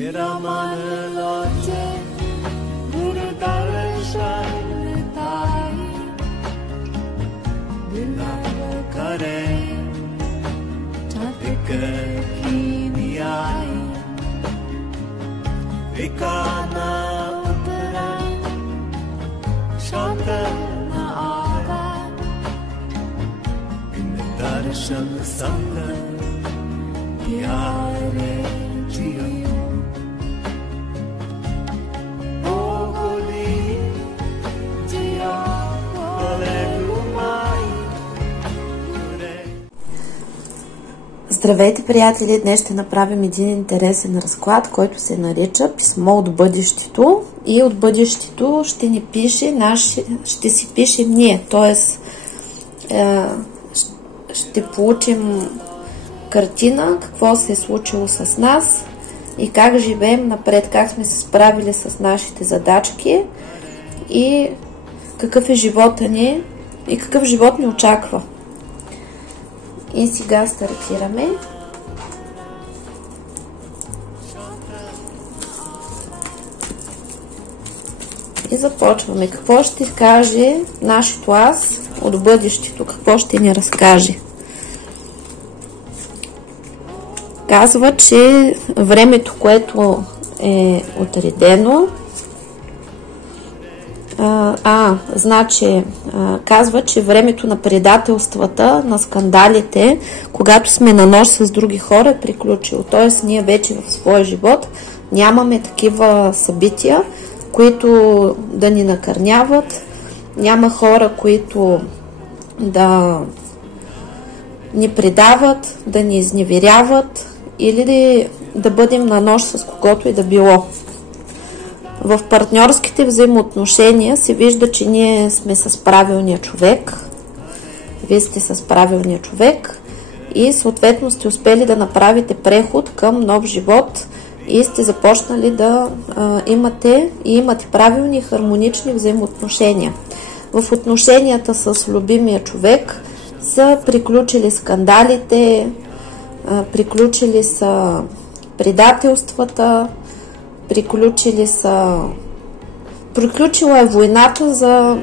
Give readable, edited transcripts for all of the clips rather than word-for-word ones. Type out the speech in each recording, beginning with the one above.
तेरा मन लाजे गुरु दर्शन ताई दिल करे चातिक की आई विकाना उतरा शांत न आगा इन दर्शन संग प्यारे जियो Здравейте, приятели! Днес ще направим един интересен разклад, който се нарича Писмо от бъдещето. И от бъдещето ще ни пише ще си пишем ние. Т.е. ще получим картина, какво се е случило с нас и как живеем напред, как сме се справили с нашите задачки и какъв е живота ни и какъв живот ни очаква. И сега стартираме. И започваме. Какво ще каже нашето аз от бъдещето? Какво ще ни разкаже? Казва, че времето, което е отредено, казва, че времето на предателствата, на скандалите, когато сме на нож с други хора, е приключило. Т.е. ние вече в своя живот нямаме такива събития, които да ни накърняват, няма хора, които да ни предават, да ни изневеряват или да бъдем на нож с когото и да било. В партньорските взаимоотношения се вижда, че ние сме с правилния човек. Вие сте с правилния човек и съответно сте успели да направите преход към нов живот и сте започнали да имате правилни и хармонични взаимоотношения. В отношенията с любимия човек са приключили скандалите, приключили са предателствата, приключила е войната за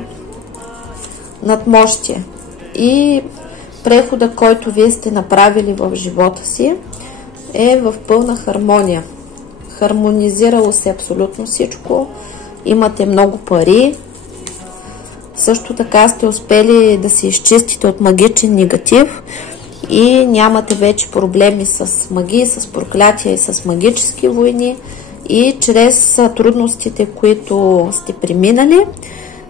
надмощие и прехода, който вие сте направили в живота си, е в пълна хармония. Хармонизирало се абсолютно всичко, имате много пари, също така сте успели да се изчистите от магичен негатив и нямате вече проблеми с магии, с проклятия и с магически войни. И чрез трудностите, които сте преминали,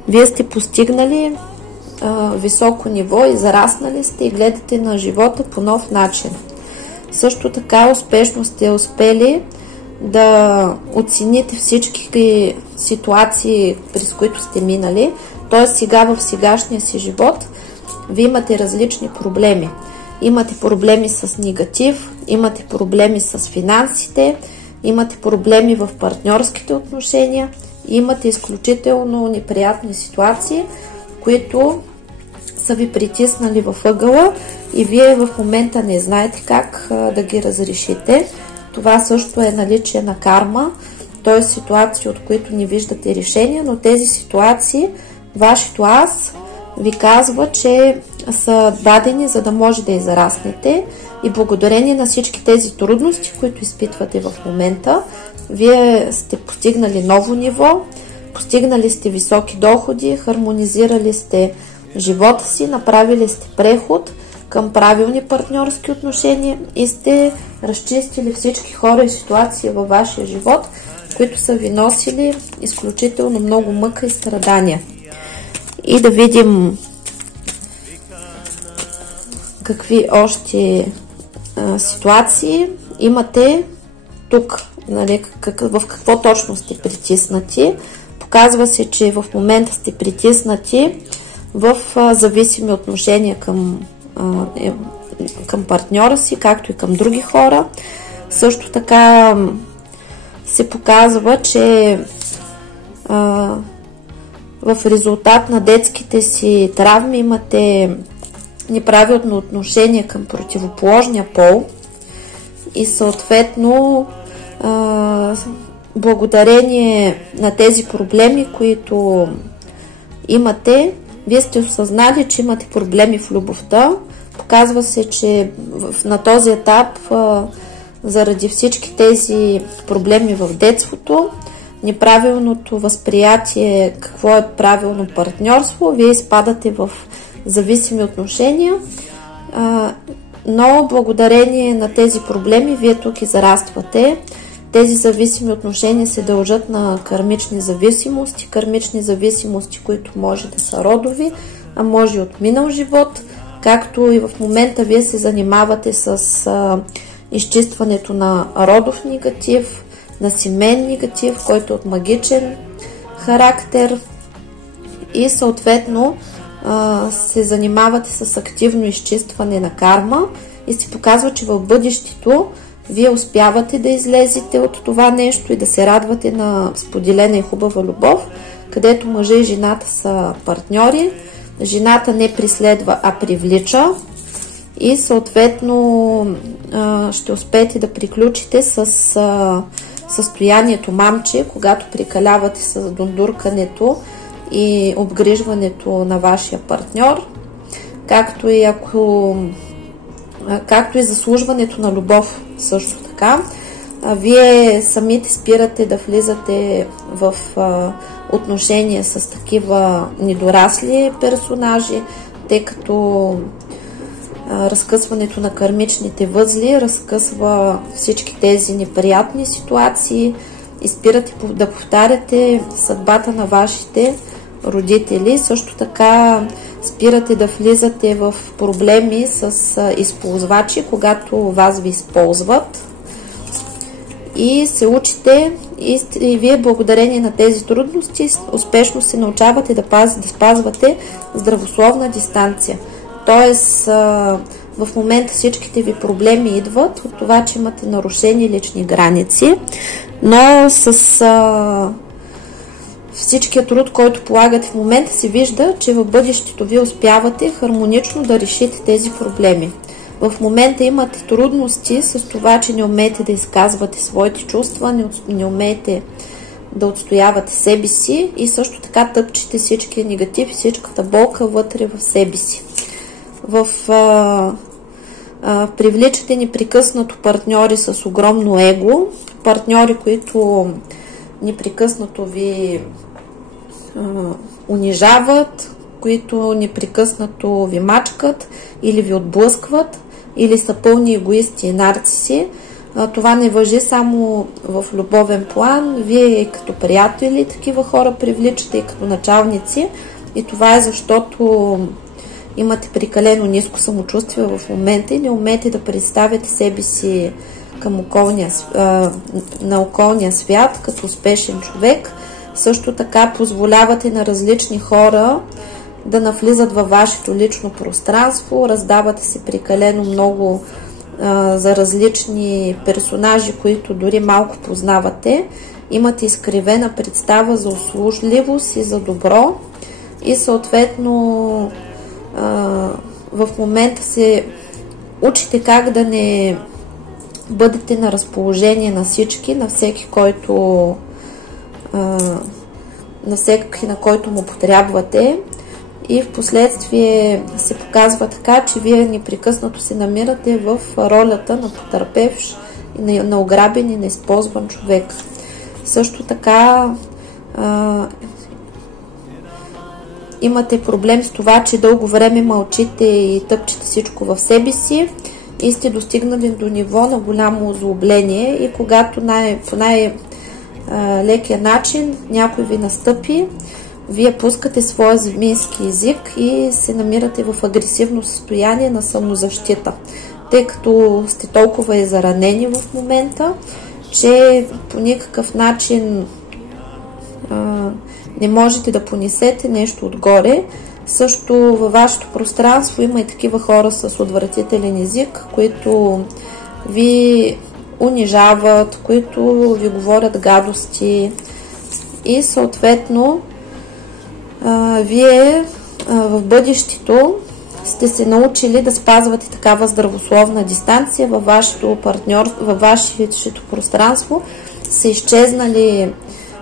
вие сте постигнали високо ниво и зараснали сте и гледате на живота по нов начин. Също така успешно сте успели да оцените всички ситуации, през които сте минали. Т.е. сега в сегашния си живот вие имате различни проблеми. Имате проблеми с негатив, имате проблеми с финансите, имате проблеми в партньорските отношения, имате изключително неприятни ситуации, които са ви притиснали в ъгъла и вие в момента не знаете как да ги разрешите. Това също е наличие на карма, т.е. ситуации, от които не виждате решение, но тези ситуации, вашето аз ви казва, че са дадени, за да може да израснете и благодарение на всички тези трудности, които изпитвате в момента, вие сте постигнали ново ниво, постигнали сте високи доходи, хармонизирали сте живота си, направили сте преход към правилни партньорски отношения и сте разчистили всички хора и ситуации във вашия живот, които са ви носили изключително много мъка и страдания. И да видим какви още ситуации имате тук, нали, в какво точно сте притиснати. Показва се, че в момента сте притиснати в зависими отношения към партньора си, както и към други хора. Също така се показва, че в резултат на детските си травми имате неправилно отношение към противоположния пол и съответно благодарение на тези проблеми, които имате, вие сте осъзнали, че имате проблеми в любовта. Показва се, че на този етап, заради всички тези проблеми в детството, неправилното възприятие какво е правилно партньорство, вие изпадате в зависими отношения, но благодарение на тези проблеми вие тук израствате. Тези зависими отношения се дължат на кармични зависимости, които може да са родови, а може и от минал живот, както и в момента вие се занимавате с изчистването на родов негатив, на семейен негатив, който е от магичен характер, и съответно се занимавате с активно изчистване на карма и се показва, че в бъдещето вие успявате да излезете от това нещо и да се радвате на споделена и хубава любов, където мъжа и жената са партньори, жената не преследва, а привлича, и съответно ще успеете да приключите с състоянието мамче, когато прекалявате с дундуркането и обгрижването на вашия партньор, както и заслужването на любов също така. Вие самите спирате да влизате в отношения с такива недорасли персонажи, тъй като разкъсването на кармичните възли разкъсва всички тези неприятни ситуации и спирате да повтаряте съдбата на вашите родители. Също така спирате да влизате в проблеми с използвачи, когато вас ви използват, и се учите, и вие благодарение на тези трудности успешно се научавате да спазвате здравословна дистанция. Тоест, в момента всичките ви проблеми идват от това, че имате нарушени лични граници, но с всичкия труд, който полагате в момента, се вижда, че в бъдещето ви успявате хармонично да решите тези проблеми. В момента имате трудности с това, че не умеете да изказвате своите чувства, не умеете да отстоявате себе си и също така тъпчете всичкия негатив и всичката болка вътре в себе си. Привличате непрекъснато партньори с огромно его, партньори, които непрекъснато ви унижават, които непрекъснато ви мачкат или ви отблъскват, или са пълни егоисти и нарциси. Това не важи само в любовен план. Вие като приятели такива хора привличате и като началници, и това е защото имате прекалено ниско самочувствие в момента и не умеете да представяте себе си към на околния свят като успешен човек. Също така позволявате на различни хора да навлизат във вашето лично пространство, раздавате се прекалено много за различни персонажи, които дори малко познавате, имате изкривена представа за услужливост и за добро, и съответно в момента се учите как да не бъдете на разположение на всички, на всеки, на който му потребвате, и в последствие се показва така, че вие непрекъснато се намирате в ролята на потърпевш, на ограбен и на използван човек. Също така имате проблем с това, че дълго време мълчите и тъпчете всичко в себе си и сте достигнали до ниво на голямо озлобление, и когато по най-лекия начин някой ви настъпи, вие пускате своя змийски език и се намирате в агресивно състояние на самозащита, тъй като сте толкова изранени в момента, че по никакъв начин не можете да понесете нещо отгоре. Също във вашето пространство има и такива хора с отвратителен език, които ви унижават, които ви говорят гадости, и съответно вие в бъдещето сте се научили да спазвате такава здравословна дистанция във вашето във вашето пространство, са изчезнали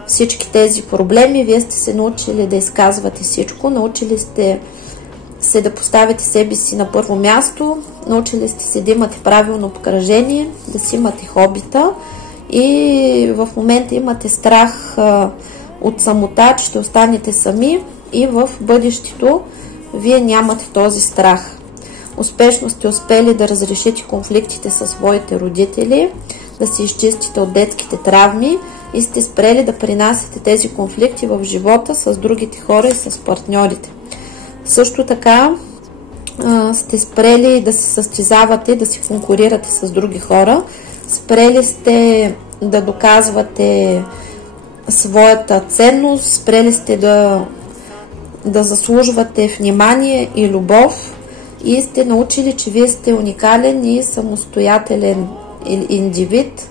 всички тези проблеми, вие сте се научили да изказвате всичко, научили сте се да поставите себе си на първо място, научили сте се да имате правилно обкръжение, да си имате хобита и в момента имате страх от самота, че ще останете сами и в бъдещето вие нямате този страх. Успешно сте успели да разрешите конфликтите със своите родители, да се изчистите от детските травми и сте спрели да принасяте тези конфликти в живота с другите хора и с партньорите. Също така сте спрели да се състезавате, да се конкурирате с други хора, спрели сте да доказвате своята ценност, спрели сте да заслужвате внимание и любов и сте научили, че вие сте уникален и самостоятелен индивид,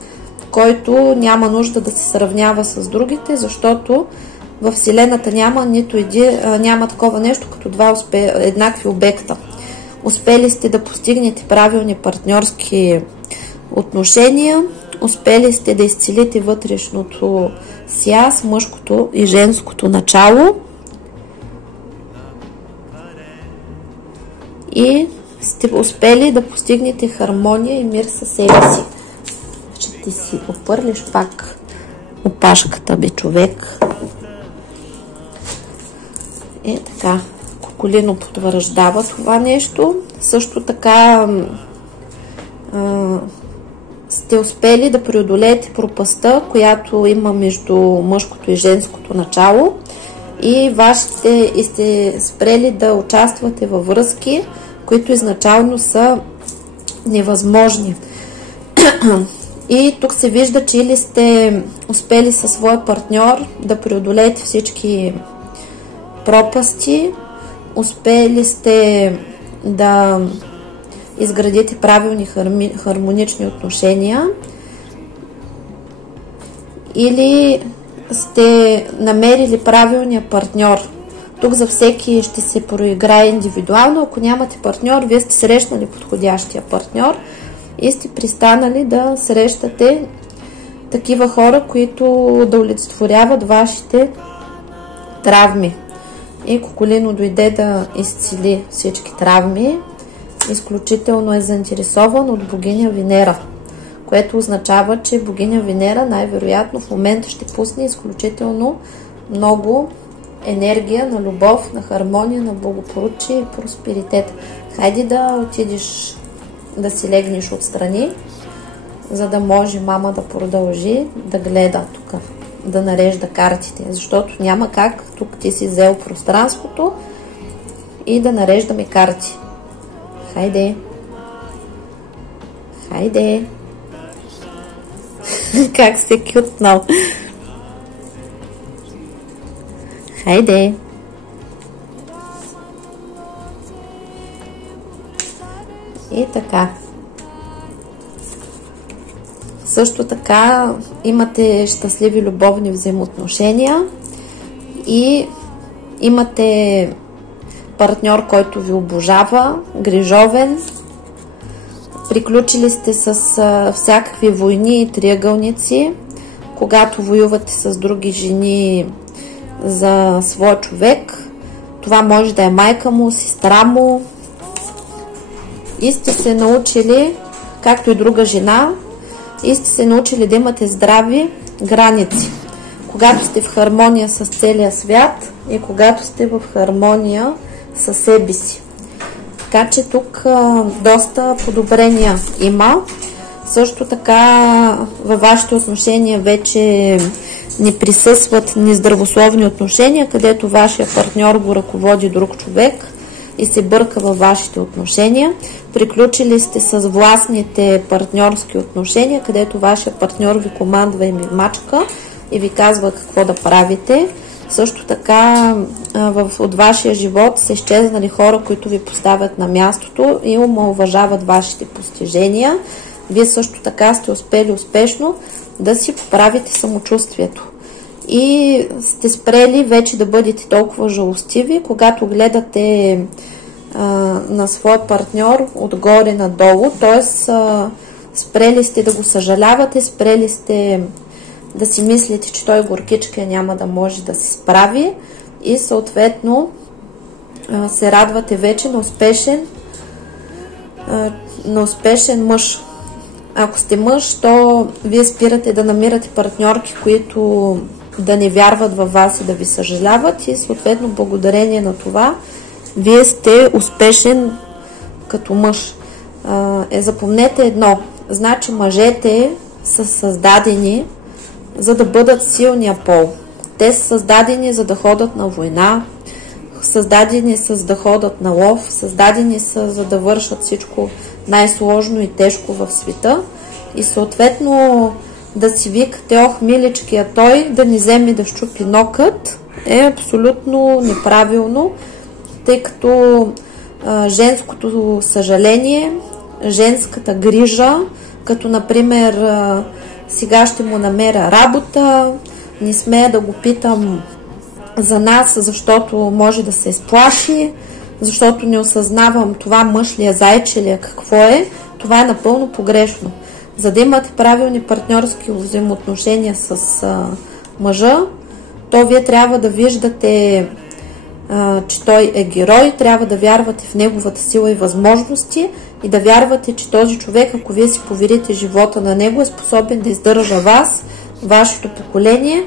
който няма нужда да се сравнява с другите, защото във Вселената няма такова нещо като два еднакви обекта. Успели сте да постигнете правилни партньорски отношения, успели сте да изцелите вътрешното си аз, мъжкото и женското начало и сте успели да постигнете хармония и мир със себе си. Ще ти си опърлиш пак опашката, бе, човек. Така, Кукулино потвърждава това нещо. Също така сте успели да преодолеете пропастта, която има между мъжкото и женското начало и сте спрели да участвате във връзки, които изначално са невъзможни. И тук се вижда, че или сте успели със своя партньор да преодолеете всички пропасти, успели сте да изградите правилни хармонични отношения, или сте намерили правилния партньор. Тук за всеки ще се проиграе индивидуално. Ако нямате партньор, вие сте срещнали подходящия партньор и сте пристанали да срещате такива хора, които да олицетворяват вашите травми. И Кукулино дойде да изцели всички травми. Изключително е заинтересован от богиня Венера, което означава, че богиня Венера най-вероятно в момента ще пусне изключително много енергия на любов, на хармония, на благополучие и просперитет. Хайде да отидеш да си легнеш отстрани, за да може мама да продължи да гледа тук, да нарежда картите, защото няма как тук ти си взел пространството и да нареждаме карти. Хайде! Хайде! Как се кютнал! Хайде! И така. Също така имате щастливи любовни взаимоотношения и имате партньор, който ви обожава, грижовен. Приключили сте с всякакви войни и триъгълници, когато воювате с други жени за своя човек. Това може да е майка му, сестра му. И сте се научили, както и друга жена, и сте се научили да имате здрави граници. Когато сте в хармония с целия свят и когато сте в хармония със себе си. Така че тук доста подобрения има. Също така във вашите отношения вече не присъстват нездравословни отношения, където вашия партньор го ръководи друг човек и се бърка във вашите отношения. Приключили сте с властните партньорски отношения, където вашия партньор ви командва и ви мачка и ви казва какво да правите. Също така от вашия живот са изчезнали хора, които ви поставят на мястото и омаловажават вашите постижения. Вие също така сте успели успешно да си поправите самочувствието. И сте спрели вече да бъдете толкова жалостиви, когато гледате на своя партньор отгоре надолу, т.е. спрели сте да го съжалявате, спрели сте да си мислите, че той горкичка няма да може да се справи и съответно се радвате вече на успешен мъж. Ако сте мъж, то вие спирате да намирате партньорки, които да не вярват във вас и да ви съжаляват и съответно благодарение на това вие сте успешен като мъж. Запомнете едно, значи мъжете са създадени за да бъдат силния пол. Те са създадени за да ходят на война, създадени са за да ходят на лов, създадени са за да вършат всичко най-сложно и тежко в света и съответно да си викате, ох, миличкия той, да ни вземе да щупи нокът, е абсолютно неправилно, тъй като женското съжаление, женската грижа, като например сега ще му намеря работа, не смея да го питам за нас, защото може да се изплаши, защото не осъзнавам това мъж ли е, зайче ли е, какво е, това е напълно погрешно. За да имате правилни партньорски взаимоотношения с мъжа, то вие трябва да виждате, че той е герой, трябва да вярвате в неговата сила и възможности и да вярвате, че този човек, ако вие си поверите живота на него, е способен да издържа вас, вашето поколение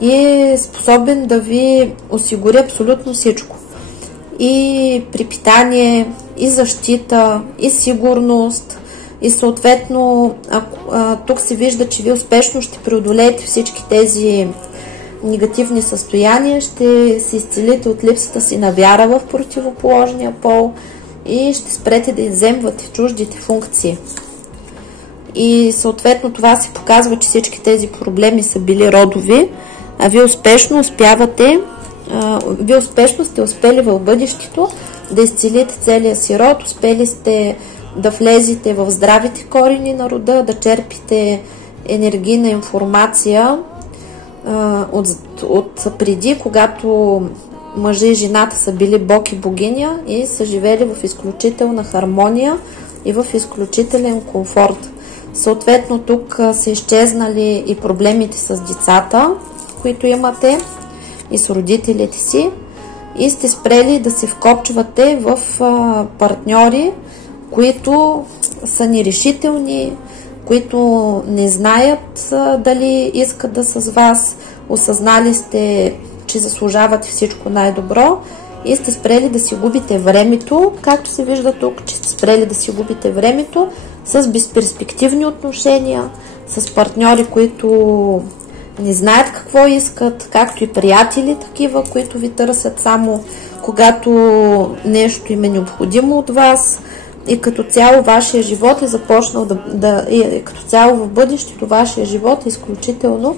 и е способен да ви осигури абсолютно всичко. И препитание, и защита, и сигурност, и съответно тук се вижда, че ви успешно ще преодолеете всички тези негативни състояния, ще се изцелите от липсата си на вяра в противоположния пол и ще спрете да изземвате чуждите функции. И съответно това се показва, че всички тези проблеми са били родови, а вие успешно сте успели в бъдещето да изцелите целия си род, успели сте да влезете в здравите корени на рода, да черпите енергийна информация от преди, когато мъжа и жената са били бог и богиня и са живели в изключителна хармония и в изключителен комфорт. Съответно тук са изчезнали и проблемите с децата, които имате, и с родителите си, и сте спрели да се вкопчвате в партньори, които са нерешителни, които не знаят дали искат да са с вас, осъзнали сте, че заслужавате всичко най-добро и сте спрели да си губите времето, както се вижда тук, че сте спрели да си губите времето с безперспективни отношения, с партньори, които не знаят какво искат, както и приятели такива, които ви търсят само когато нещо им е необходимо от вас. И като цяло вашия живот е започнал като цяло в бъдещето вашия живот е изключително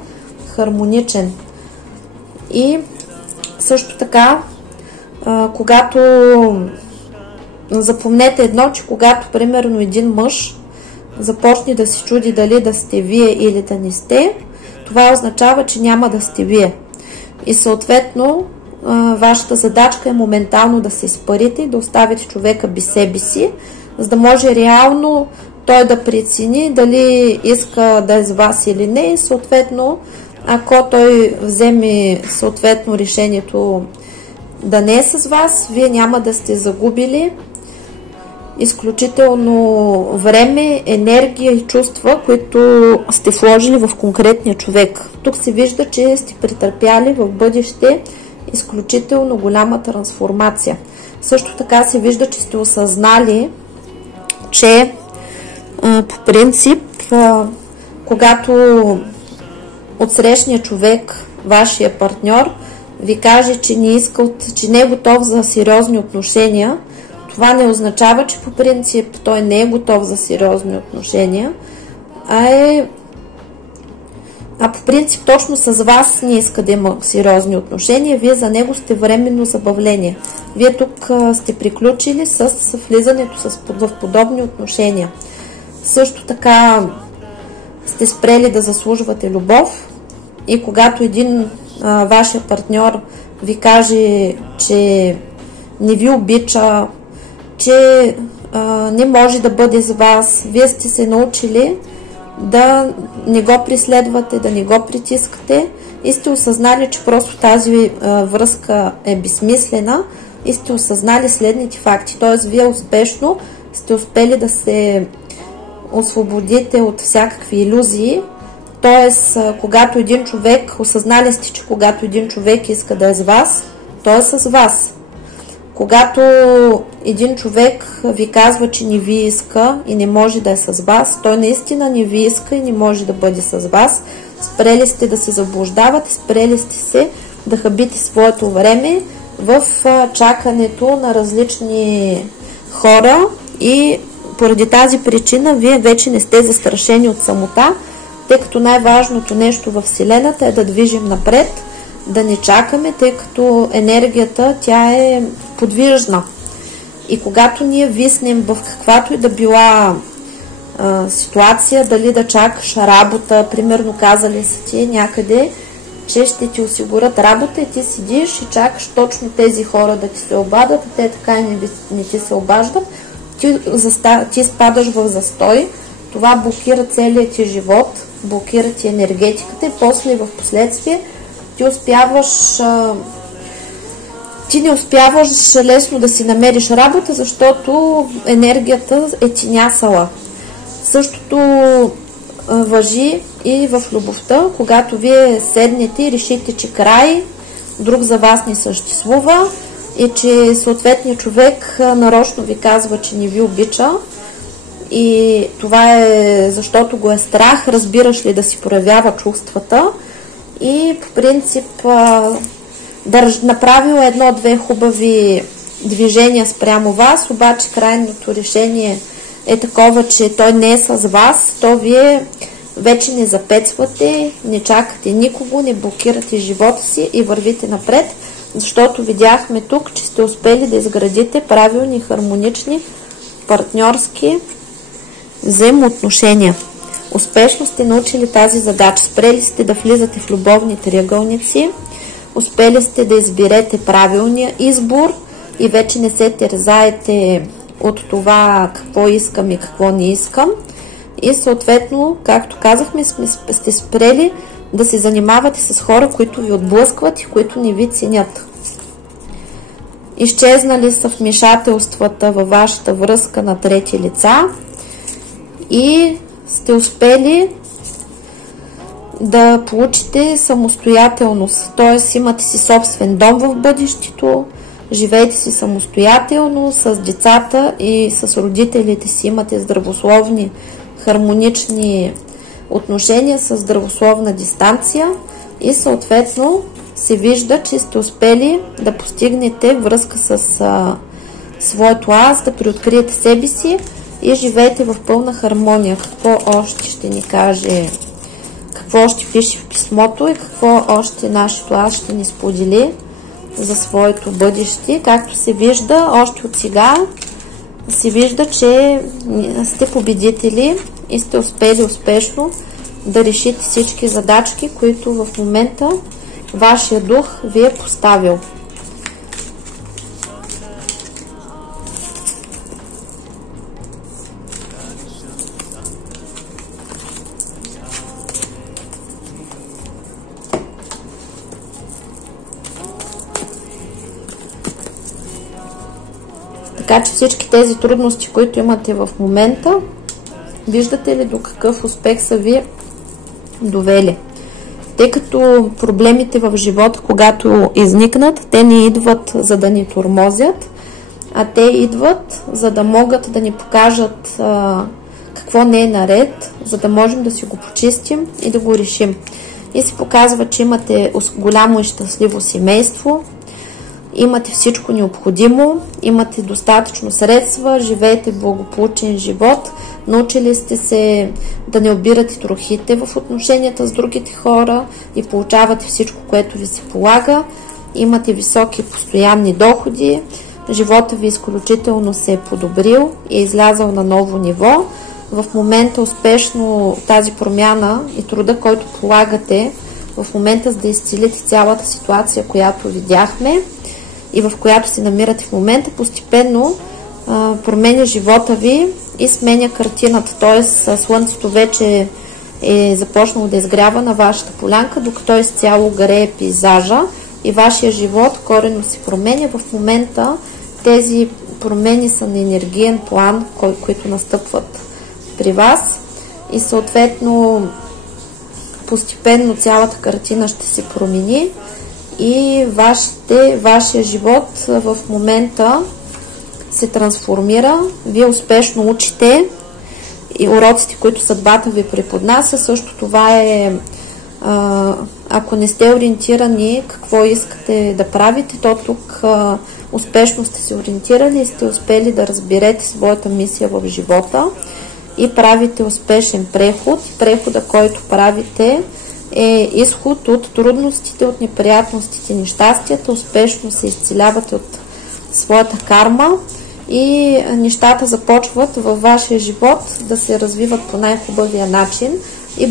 хармоничен. И също така, когато запомнете едно, че когато примерно един мъж започне да се чуди дали да сте вие или да не сте, това означава, че няма да сте вие. И съответно, вашата задачка е моментално да се изпарите и да оставите човека без себе си, за да може реално той да прецени дали иска да е с вас или не. И съответно, ако той вземе съответно решението да не е с вас, вие няма да сте загубили изключително време, енергия и чувства, които сте вложили в конкретния човек. Тук се вижда, че сте претърпяли в бъдеще изключително голяма трансформация. Също така се вижда, че сте осъзнали, че по принцип, когато отсрещния човек, вашия партньор, ви каже, че не е готов за сериозни отношения, това не означава, че по принцип той не е готов за сериозни отношения, а по принцип точно с вас не иска да има сериозни отношения, вие за него сте временно забавление. Вие тук сте приключили с влизането в подобни отношения. Също така сте спрели да заслужвате любов и когато един вашия партньор ви каже, че не ви обича, че не може да бъде с вас. Вие сте се научили да не го преследвате, да не го притискате и сте осъзнали, че просто тази връзка е безсмислена и сте осъзнали следните факти. Т.е. вие успешно сте успели да се освободите от всякакви илюзии. Т.е. когато един човек, осъзнали сте, че когато един човек иска да е с вас, той е с вас. Когато един човек ви казва, че не ви иска и не може да е с вас, той наистина не ви иска и не може да бъде с вас. Спрели сте да се заблуждавате, спрели сте се да хабите своето време в чакането на различни хора и поради тази причина вие вече не сте застрашени от самота, тъй като най-важното нещо във Вселената е да движим напред, да не чакаме, тъй като енергията тя е подвижна. И когато ние виснем в каквато и да била ситуация, дали да чакаш работа, примерно казали са ти някъде, че ще ти осигурят работа и ти седиш и чакаш точно тези хора да ти се обадят, а те така и не ти се обаждат, ти спадаш в застой, това блокира целият ти живот, блокира ти енергетиката и после в последствие ти не успяваш лесно да си намериш работа, защото енергията е ти нясала. Същото важи и в любовта, когато вие седнете и решите, че край, друг за вас не съществува и че съответният човек нарочно ви казва, че не ви обича и това е защото го е страх, разбираш ли, да си проявява чувствата и по принцип да направил едно-две хубави движения спрямо вас, обаче крайното решение е такова, че той не е с вас, то вие вече не запецвате, не чакате никого, не блокирате живота си и вървите напред, защото видяхме тук, че сте успели да изградите правилни, хармонични, партньорски взаимоотношения. Успешно сте научили тази задача, спрели сте да влизате в любовни триъгълници, успели сте да изберете правилния избор и вече не се терзаете от това какво искам и какво не искам. И съответно, както казахме, сте спрели да се занимавате с хора, които ви отблъскват и които не ви ценят. Изчезнали са вмешателствата във вашата връзка на трети лица и сте успели да получите самостоятелност, т.е. имате си собствен дом в бъдещето, живеете си самостоятелно с децата и с родителите си, имате здравословни, хармонични отношения с здравословна дистанция и съответно се вижда, че сте успели да постигнете връзка с своето аз, да приоткриете себе си и живеете в пълна хармония. Какво още ще ни каже, какво още пише в писмото и какво още нашето аз ще ни сподели за своето бъдеще. Както се вижда, още от сега се вижда, че сте победители и сте успели успешно да решите всички задачки, които в момента вашия дух ви е поставил. Така че всички тези трудности, които имате в момента, виждате ли до какъв успех са ви довели. Тъй като проблемите в живота, когато изникнат, те не идват за да ни тормозят, а те идват за да могат да ни покажат какво не е наред, за да можем да си го почистим и да го решим. И се показва, че имате голямо и щастливо семейство, имате всичко необходимо, имате достатъчно средства, живеете благополучен живот, научили сте се да не обирате трохите в отношенията с другите хора и получавате всичко, което ви се полага, имате високи постоянни доходи, живота ви изключително се е подобрил и е излязъл на ново ниво. В момента успешно тази промяна и труда, който полагате в момента, за да изцелите цялата ситуация, която видяхме и в която се намирате в момента, постепенно променя живота ви и сменя картината, т.е. слънцето вече е започнало да изгрява на вашата полянка, докато изцяло гарее пейзажа и вашия живот коренно се променя. В момента тези промени са на енергиен план, които настъпват при вас и съответно постепенно цялата картина ще се промени и вашия живот в момента се трансформира. Вие успешно учите и уроците, които съдбата ви преподнася. Също това е, ако не сте ориентирани какво искате да правите, то тук успешно сте се ориентирали и сте успели да разберете своята мисия в живота и правите успешен преход. Прехода, който правите, е изход от трудностите, от неприятностите, нещастията. Успешно се изцелявате от своята карма и нещата започват във вашия живот да се развиват по най-хубавия начин и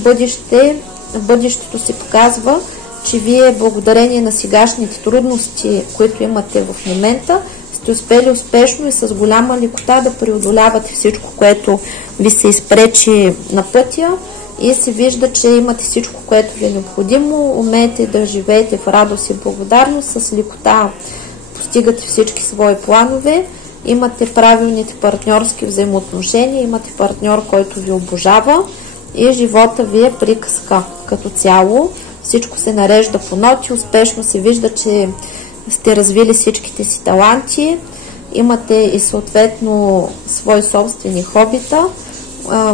бъдещето се показва, че вие благодарение на сегашните трудности, които имате в момента, сте успели успешно и с голяма лекота да преодолявате всичко, което ви се изпречи на пътя и се вижда, че имате всичко, което ви е необходимо, умеете да живеете в радост и благодарност, с лекота постигате всички свои планове, имате правилните партньорски взаимоотношения, имате партньор, който ви обожава и живота ви е приказка като цяло. Всичко се нарежда по ноти, успешно се вижда, че сте развили всичките си таланти, имате и съответно свои собствени хобита,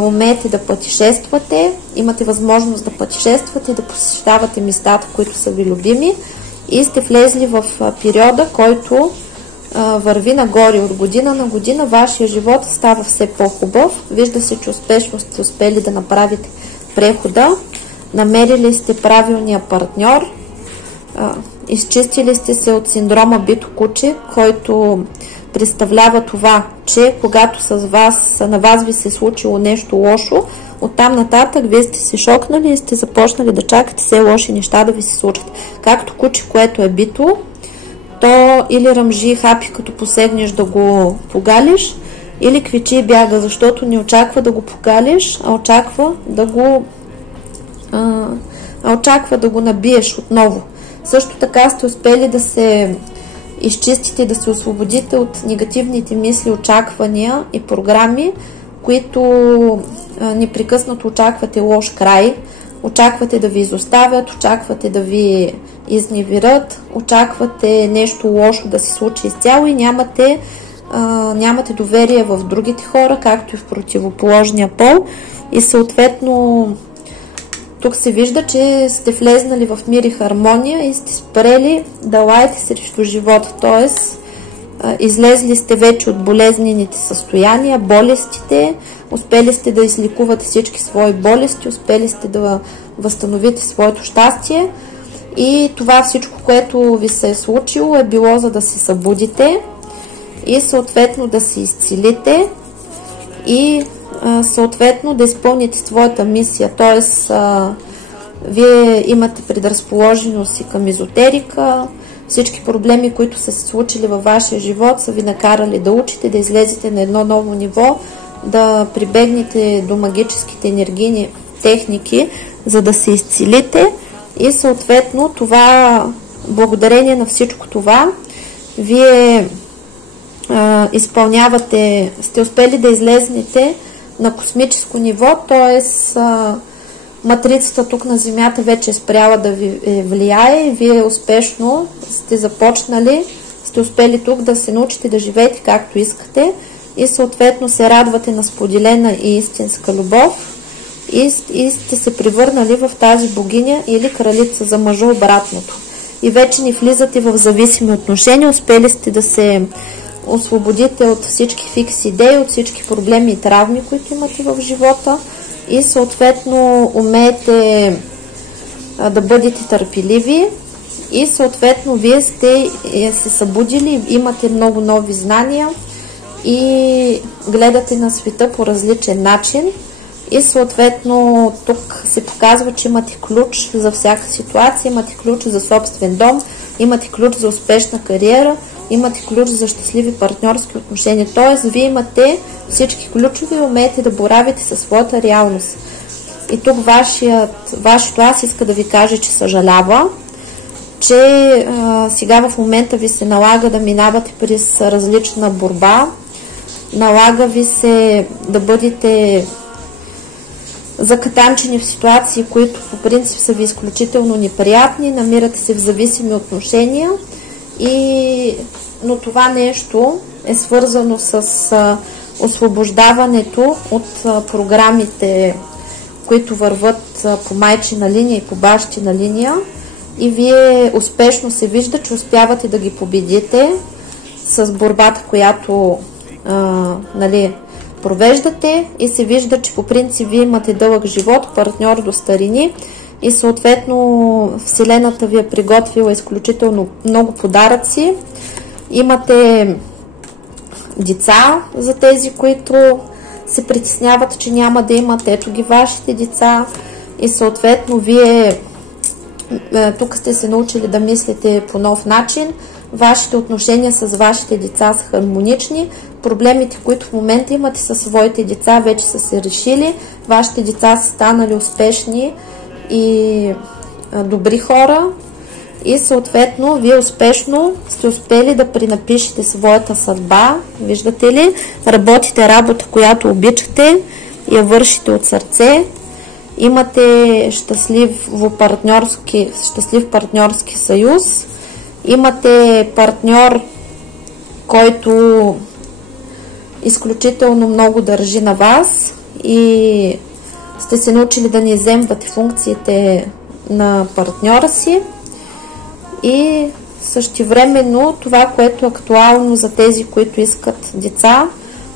умеете да пътешествате, имате възможност да пътешествате, да посещавате местата, които са ви любими и сте влезли в периода, който върви нагоре. От година на година вашия живот става все по-хубав. Вижда се, че успешно сте успели да направите прехода, намерили сте правилния партньор, изчистили сте се от синдрома бито куче, който представлява това, че когато на вас ви се е случило нещо лошо, оттам нататък вие сте се шокнали и сте започнали да чакате все лоши неща да ви се случат. Както куче, което е бито, то или ръмжи и хапи, като посегнеш да го погалиш, или квичи и бяга, защото не очаква да го погалиш, а очаква да го набиеш отново. Също така сте успели да се изчистите, да се освободите от негативните мисли, очаквания и програми, които непрекъснато очаквате лош край, очаквате да ви изоставят, очаквате да ви изневерят, очаквате нещо лошо да се случи изцяло и нямате доверие в другите хора, както и в противоположния пол и съответно тук се вижда, че сте влезнали в мир и хармония и сте спрели да лаете срещу живота, т.е. излезли сте вече от болезнените състояния, болестите, успели сте да излекувате всички свои болести, успели сте да възстановите своето щастие и това всичко, което ви се е случило, е било за да се събудите и съответно да се изцелите и съответно да изпълните своята мисия, т.е. вие имате предразположеност и към езотерика, всички проблеми, които са се случили във вашия живот, са ви накарали да учите, да излезете на едно ново ниво, да прибегнете до магическите енергийни техники, за да се изцелите и съответно това, благодарение на всичко това, вие сте успели да излезнете на космическо ниво, т.е. матрицата тук на Земята вече е спряла да ви влияе и вие успешно сте започнали, сте успели тук да се научите да живеете както искате и съответно се радвате на споделена и истинска любов и сте се превърнали в тази богиня или кралица, за мъжа обратното. И вече не влизате в зависими отношения, успели сте да се освободите от всички фикс идеи, от всички проблеми и травми, които имате в живота и съответно умеете да бъдете търпеливи и съответно вие сте се събудили, имате много нови знания и гледате на света по различен начин и съответно тук се показва, че имате ключ за всяка ситуация, имате ключ за собствен дом, имате ключ за успешна кариера, имате ключ за щастливи партньорски отношения. Тоест, вие имате всички ключове и умеете да боравите със своята реалност. И тук вашето аз иска да ви каже, че съжалява, че сега в момента ви се налага да минавате през различна борба, налага ви се да бъдете закатанчени в ситуации, които по принцип са ви изключително неприятни, намирате се в зависими отношения, но това нещо е свързано с освобождаването от програмите, които върват по майчина линия и по бащина линия, и вие успешно се вижда, че успявате да ги победите с борбата, която провеждате, и се вижда, че по принцип вие имате дълъг живот, партньор до старини, и съответно Вселената ви е приготвила изключително много подаръци. Имате деца за тези, които се притесняват, че няма да имат. Ето ги вашите деца, и съответно вие тук сте се научили да мислите по нов начин. Вашите отношения с вашите деца са хармонични. Проблемите, които в момента имате със своите деца, вече са се решили. Вашите деца са станали успешни и добри хора, и съответно вие успешно сте успели да пренапишете своята съдба. Виждате ли? Работите работа, която обичате, я вършите от сърце. Имате щастлив партньорски съюз. Имате партньор, който изключително много държи на вас, и сте се научили да не изземвате функциите на партньора си. И същевременно това, което е актуално за тези, които искат деца,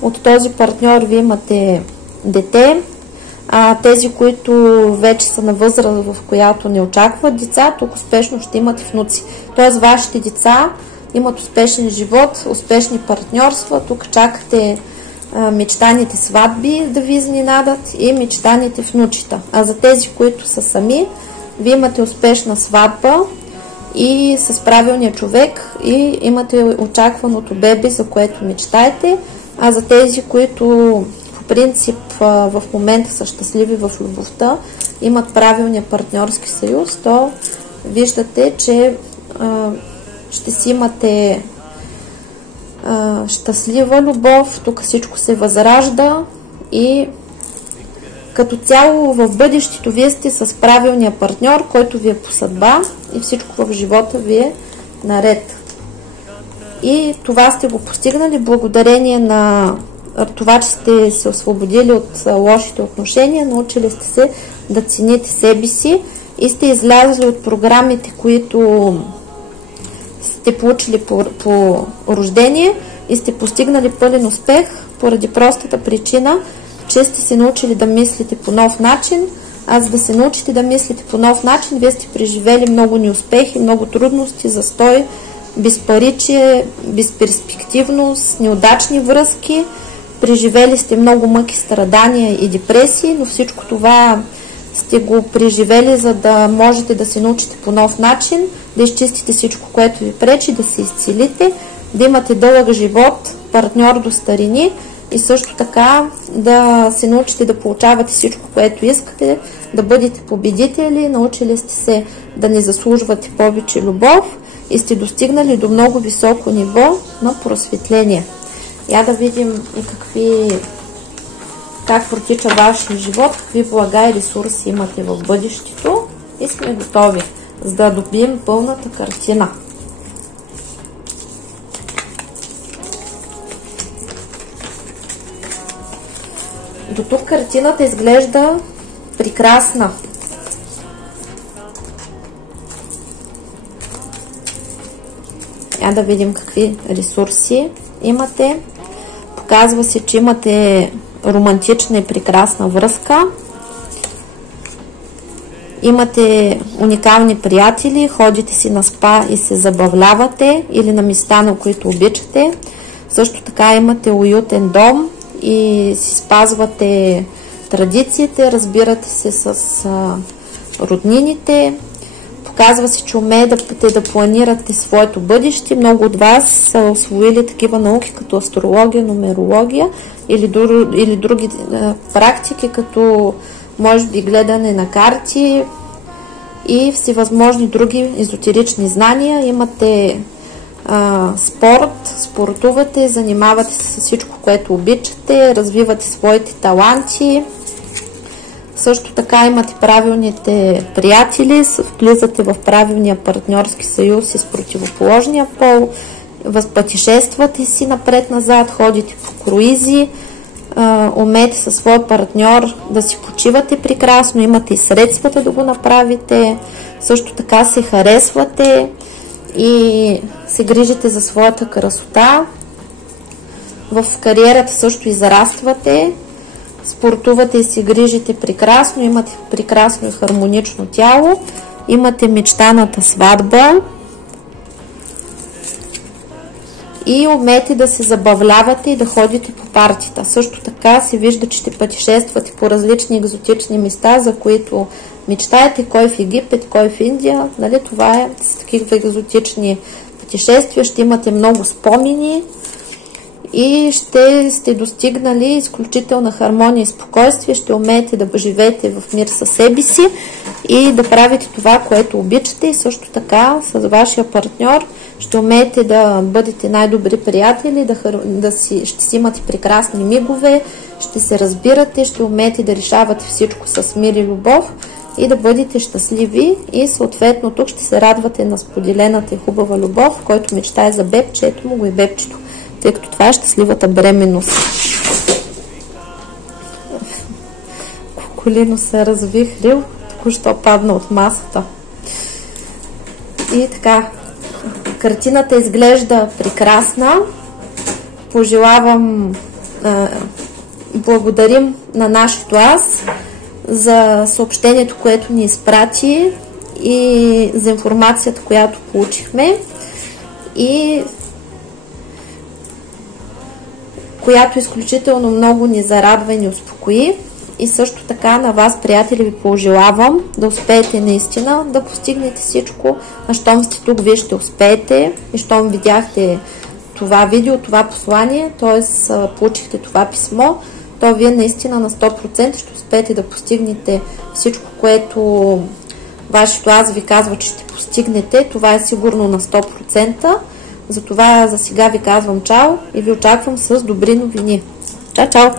от този партньор вие имате дете, а тези, които вече са на възраст, в която не очакват деца, тук успешно ще имат внуци. Тоест вашите деца имат успешен живот, успешни партньорства. Тук чакате мечтаните сватби да ви изненадат и мечтаните внучета. А за тези, които са сами, вие имате успешна сватба и с правилния човек, и имате очакваното бебе, за което мечтаете. А за тези, които по принцип в момента са щастливи в любовта, имат правилния партньорски съюз, то виждате, че ще си имате щастлива любов. Тук всичко се възражда, и като цяло в бъдещето вие сте с правилния партньор, който ви е по съдба, и всичко в живота ви е наред. И това сте го постигнали благодарение на това, че сте се освободили от лошите отношения, научили сте се да цените себе си и сте излязли от програмите, които сте получили по рождение, и сте постигнали пълен успех поради простата причина, че сте се научили да мислите по нов начин. А за да се научите да мислите по нов начин, вие сте преживели много неуспехи, много трудности, застой, безпаричие, безперспективност, неудачни връзки. Преживели сте много мъки, страдания и депресии, но всичко това сте го преживели, за да можете да се научите по нов начин, да изчистите всичко, което ви пречи, да се изцелите, да имате дълъг живот, партньор до старини, и също така да се научите да получавате всичко, което искате, да бъдете победители. Научили сте се да не заслужвате повече любов и сте достигнали до много високо ниво на просветление. Я да видим и как протича вашия живот, какви блага и ресурси имате в бъдещето, и сме готови, за да добием пълната картина. До тук картината изглежда прекрасна. Я да видим какви ресурси имате. Показва се, че имате романтична и прекрасна връзка. Имате уникални приятели, ходите си на спа и се забавлявате, или на места, на които обичате. Също така имате уютен дом и си спазвате традициите, разбирате се с роднините. показва се, че умеете да планирате своето бъдеще. Много от вас са освоили такива науки като астрология, нумерология или други практики, като може би гледане на карти и всевъзможни други езотерични знания. Имате спорт, спортувате, занимавате се с всичко, което обичате, развивате своите таланти. Също така имате правилните приятели, влизате в правилния партньорски съюз и с противоположния пол, възпътешествате си напред-назад, ходите по круизи, умеете със своя партньор да си почивате прекрасно, имате и средствата да го направите, също така се харесвате и се грижите за своята красота. В кариерата също израствате, спортувате и се грижите прекрасно, имате прекрасно и хармонично тяло, имате мечтаната сватба и умеете да се забавлявате и да ходите по партита. Също така се вижда, че ще пътешествате по различни екзотични места, за които мечтаете, кой в Египет, кой в Индия. Нали? Това е с такива екзотични пътешествия. Ще имате много спомени и ще сте достигнали изключителна хармония и спокойствие. Ще умеете да живеете в мир със себе си и да правите това, което обичате. И също така с вашия партньор ще умеете да бъдете най-добри приятели, ще си имате прекрасни мигове, ще се разбирате, ще умеете да решавате всичко с мир и любов и да бъдете щастливи и съответно тук ще се радвате на споделената и хубава любов, който мечтае за бебче, ето му го и бебчето, тъй като това е щастливата бременност. Кукулино се развихрил, току-що падна от масата. И така, картината изглежда прекрасна. Пожелавам, благодарим на нашето аз за съобщението, което ни изпрати и за информацията, която получихме и която изключително много ни зарадва и ни успокои. И също така на вас, приятели, ви пожелавам да успеете наистина да постигнете всичко. А щом сте тук, вие ще успеете. И щом видяхте това видео, това послание, т.е. получихте това писмо, то вие наистина на 100% ще успеете да постигнете всичко, което вашето аз ви казва, че ще постигнете. Това е сигурно на 100%. Затова за сега ви казвам чао и ви очаквам с добри новини. Чао, чао!